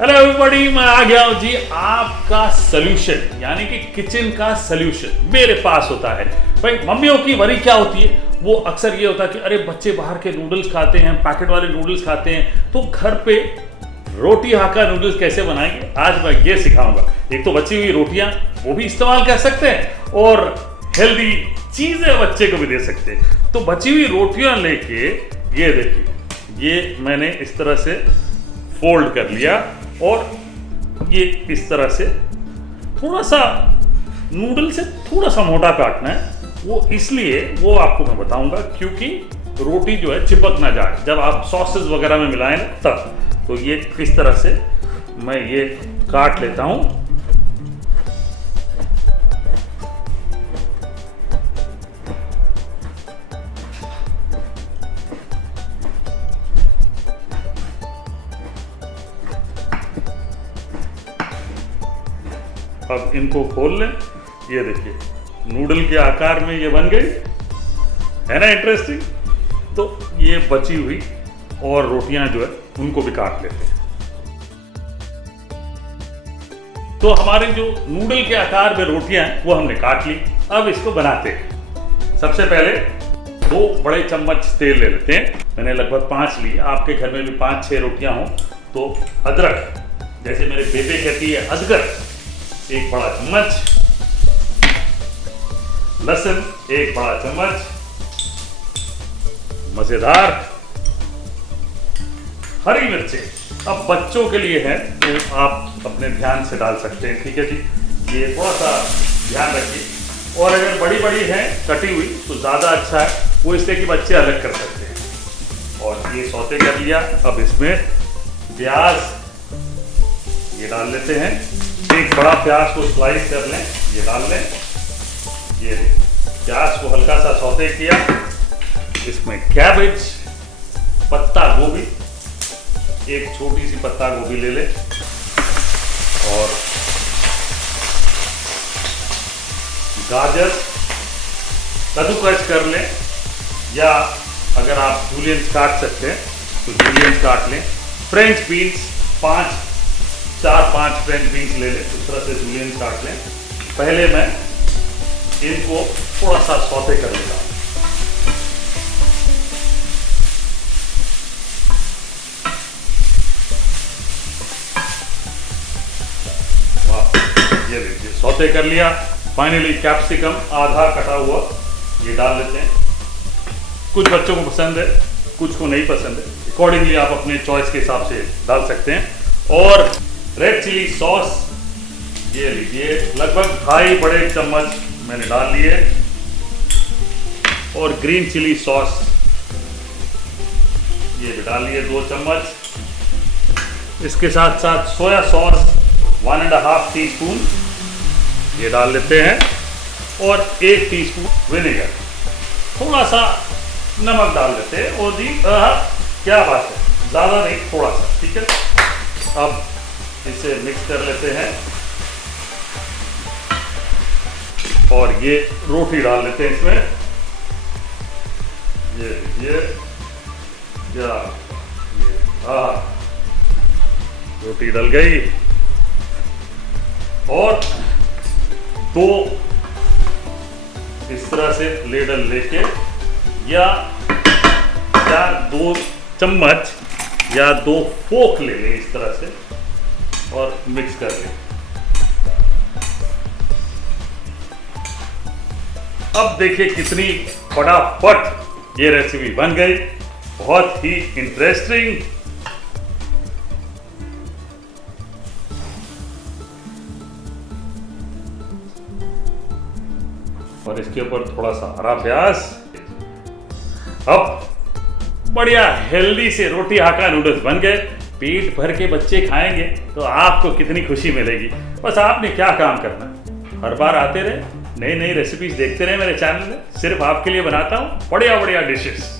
Hello everybody, मैं आ गया हूं जी आपका सॉल्यूशन, यानी कि किचन का सॉल्यूशन मेरे पास होता है। भाई मम्मियों की वरी क्या होती है, वो अक्सर ये होता है कि अरे बच्चे बाहर के नूडल्स खाते हैं, पैकेट वाले नूडल्स खाते हैं, तो घर पे रोटी हाका नूडल्स कैसे बनाएंगे। आज मैं ये सिखाऊंगा। एक तो बची हुई रोटियां वो भी इस्तेमाल कर सकते हैं और हेल्दी चीजें बच्चे को भी दे सकते हैं। तो बची हुई रोटियां लेके ये देखिए, ये मैंने इस तरह से फोल्ड कर लिया और ये इस तरह से थोड़ा सा नूडल से थोड़ा सा मोटा काटना है। वो इसलिए वो आपको मैं बताऊंगा क्योंकि रोटी जो है चिपक ना जाए जब आप सॉसेस वगैरह में मिलाएं तब। तो ये इस तरह से मैं ये काट लेता हूं। अब इनको खोल लें। ये देखिए नूडल के आकार में ये बन गई है ना, इंटरेस्टिंग। तो ये बची हुई और रोटियां जो है उनको भी काट लेते हैं। तो हमारे जो नूडल के आकार में रोटियां हैं वो हमने काट ली। अब इसको बनाते हैं। सबसे पहले 2 बड़े चम्मच तेल ले लेते हैं। मैंने लगभग 5 ली। आपके घर में भी 5-6 रोटियां हो तो अदरक, जैसे मेरे बेबे कहती है अदरक, 1 बड़ा चम्मच, लहसुन 1 बड़ा चम्मच, मजेदार हरी मिर्चें। अब बच्चों के लिए है तो आप अपने ध्यान से डाल सकते हैं, ठीक है जी। ये थोड़ा सा ध्यान रखिए। और अगर बड़ी बड़ी है कटी हुई तो ज़्यादा अच्छा है, वो इसलिए कि बच्चे अलग कर सकते हैं। और ये सौते कर लिया। अब इसमें प्याज ये डाल लेते हैं। 1 बड़ा प्याज को स्लाइस कर लें, ये डाल लें। ये प्याज को हल्का सा सौते किया। इसमें कैबेज, पत्ता गोभी, 1 छोटी सी पत्ता गोभी ले लें और गाजर कद्दूकस कर लें, या अगर आप जूलियंस काट सकते हैं तो जूलियंस काट लें। फ्रेंच बीन्स 4-5 फ्रेंच बीन्स ले लें, उस तरह से जूलियंस काट लें। पहले मैं इनको थोड़ा सा सौते कर लेता हूं। वाह, ये देखिए सौते कर लिया। फाइनली कैप्सिकम आधा कटा हुआ ये डाल लेते हैं। कुछ बच्चों को पसंद है, कुछ को नहीं पसंद है। अकॉर्डिंगली आप अपने चॉइस के हिसाब से डाल सकते हैं। और रेड चिली सॉस ये लीजिए, लगभग 2.5 बड़े चम्मच मैंने डाल लिए। और ग्रीन चिली सॉस ये भी डाल लिए 2 चम्मच। इसके साथ साथ सोया सॉस 1.5 टीस्पून ये डाल लेते हैं। और 1 टीस्पून विनेगर, थोड़ा सा नमक डाल लेते हैं। और जी क्या बात है, ज़्यादा नहीं, थोड़ा सा, ठीक है। अब इसे मिक्स कर लेते हैं और ये रोटी डाल लेते हैं इसमें। ये रोटी डल गई। और 2 इस तरह से लेडल लेके या 2 चम्मच या 2 फोक ले लें इस तरह से और मिक्स कर लें। अब देखिए कितनी फटाफट ये रेसिपी बन गई, बहुत ही इंटरेस्टिंग। और इसके ऊपर थोड़ा सा हरा प्याज। अब बढ़िया हेल्दी से रोटी हाका नूडल्स बन गए। पेट भर के बच्चे खाएंगे तो आपको कितनी खुशी मिलेगी। बस आपने क्या काम करना, हर बार आते रहे, नई नई रेसिपीज देखते रहे मेरे चैनल में। सिर्फ आपके लिए बनाता हूँ बढ़िया बढ़िया डिशेस।